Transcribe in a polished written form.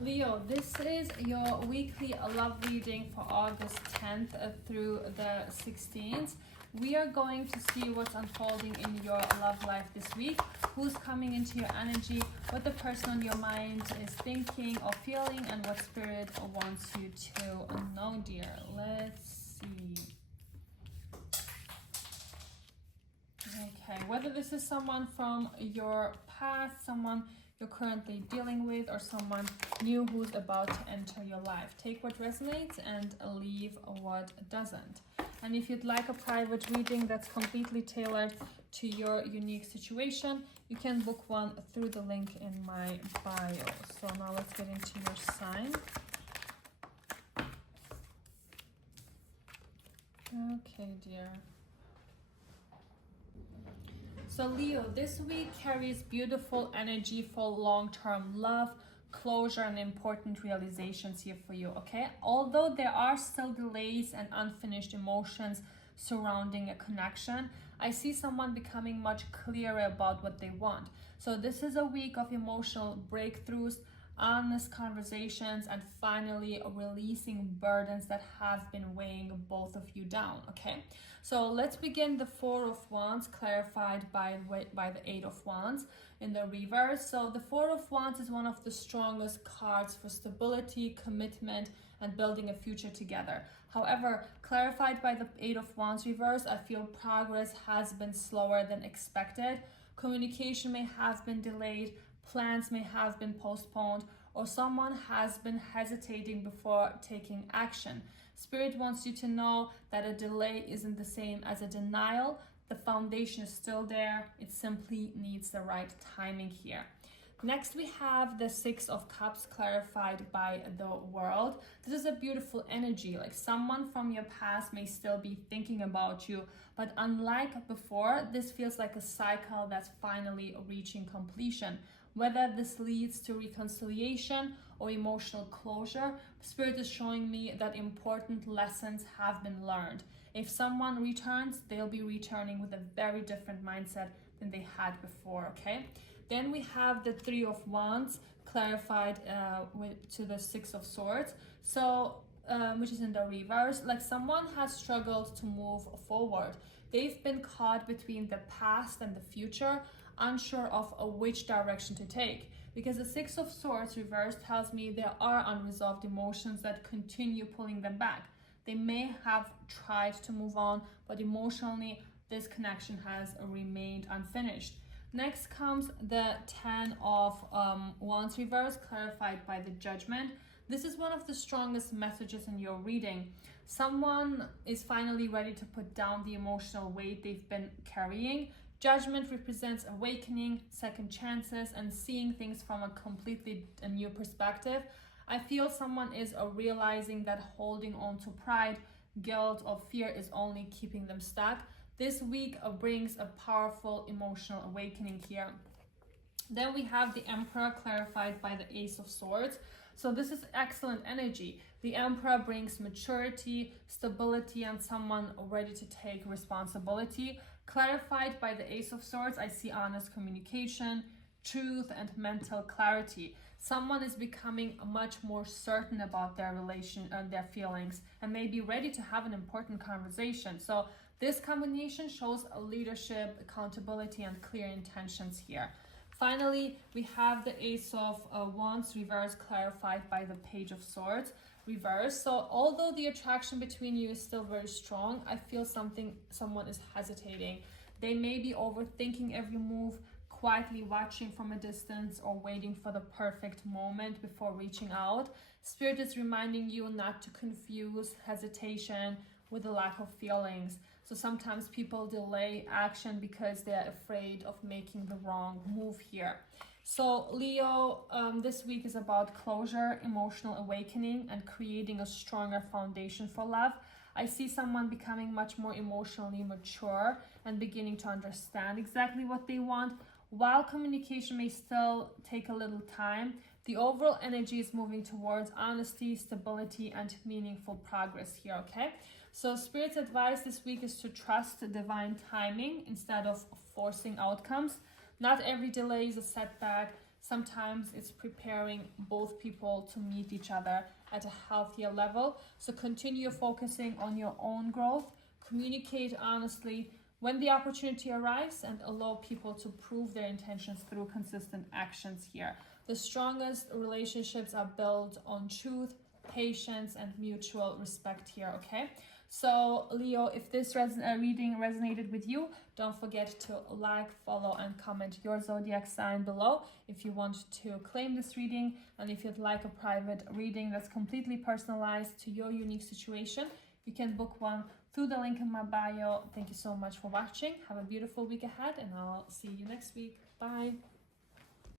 Leo, this is your weekly love reading for August 10th through the 16th. We are going to see what's unfolding in your love life this week, who's coming into your energy, what the person on your mind is thinking or feeling, and what spirit wants you to know, dear. Let's see. Okay, whether this is someone from your past, someone you're currently dealing with, or someone new who's about to enter your life. Take what resonates and leave what doesn't. And if you'd like a private reading that's completely tailored to your unique situation, you can book one through the link in my bio. So now let's get into your sign. Okay, dear. So Leo, this week carries beautiful energy for long-term love, closure, and important realizations here for you, okay? Although there are still delays and unfinished emotions surrounding a connection, I see someone becoming much clearer about what they want. So this is a week of emotional breakthroughs, honest conversations, and finally releasing burdens that have been weighing both of you down, okay? So let's begin the Four of Wands clarified by the Eight of Wands in the reverse. So the Four of Wands is one of the strongest cards for stability, commitment, and building a future together. However, clarified by the Eight of Wands reverse, I feel progress has been slower than expected. Communication may have been delayed, plans may have been postponed, or someone has been hesitating before taking action. Spirit wants you to know that a delay isn't the same as a denial. The foundation is still there. It simply needs the right timing here. Next, we have the Six of Cups clarified by the World. This is a beautiful energy. Like someone from your past may still be thinking about you, but unlike before, this feels like a cycle that's finally reaching completion. Whether this leads to reconciliation or emotional closure, Spirit is showing me that important lessons have been learned. If someone returns, they'll be returning with a very different mindset than they had before, okay? Then we have the Three of Wands clarified to the Six of Swords. So, which is in the reverse, like someone has struggled to move forward. They've been caught between the past and the future, unsure of which direction to take. Because the Six of Swords reverse tells me there are unresolved emotions that continue pulling them back. They may have tried to move on, but emotionally, this connection has remained unfinished. Next comes the Ten of Wands reverse, clarified by the Judgment. This is one of the strongest messages in your reading. Someone is finally ready to put down the emotional weight they've been carrying. Judgment represents awakening, second chances, and seeing things from a completely new perspective. I feel someone is realizing that holding on to pride, guilt, or fear is only keeping them stuck. This week brings a powerful emotional awakening here. Then we have the Emperor clarified by the Ace of Swords. So this is excellent energy. The Emperor brings maturity, stability, and someone ready to take responsibility. Clarified by the Ace of Swords, I see honest communication, truth, and mental clarity. Someone is becoming much more certain about their relation and their feelings and may be ready to have an important conversation. So this combination shows a leadership, accountability, and clear intentions here. Finally, we have the Ace of Wands reverse clarified by the Page of Swords reverse. So although the attraction between you is still very strong, I feel someone is hesitating. They may be overthinking every move, quietly watching from a distance, or waiting for the perfect moment before reaching out. Spirit is reminding you not to confuse hesitation with a lack of feelings. So sometimes people delay action because they're afraid of making the wrong move here. So Leo, this week is about closure, emotional awakening, and creating a stronger foundation for love. I see someone becoming much more emotionally mature and beginning to understand exactly what they want. While communication may still take a little time, the overall energy is moving towards honesty, stability, and meaningful progress here, okay? So Spirit's advice this week is to trust divine timing instead of forcing outcomes. Not every delay is a setback. Sometimes it's preparing both people to meet each other at a healthier level. So continue focusing on your own growth, communicate honestly when the opportunity arrives, and allow people to prove their intentions through consistent actions here. The strongest relationships are built on truth, patience, and mutual respect here, okay? So Leo, if this reading resonated with you, don't forget to like, follow, and comment your zodiac sign below if you want to claim this reading, and if you'd like a private reading that's completely personalized to your unique situation, you can book one through the link in my bio. Thank you so much for watching. Have a beautiful week ahead, and I'll see you next week. Bye.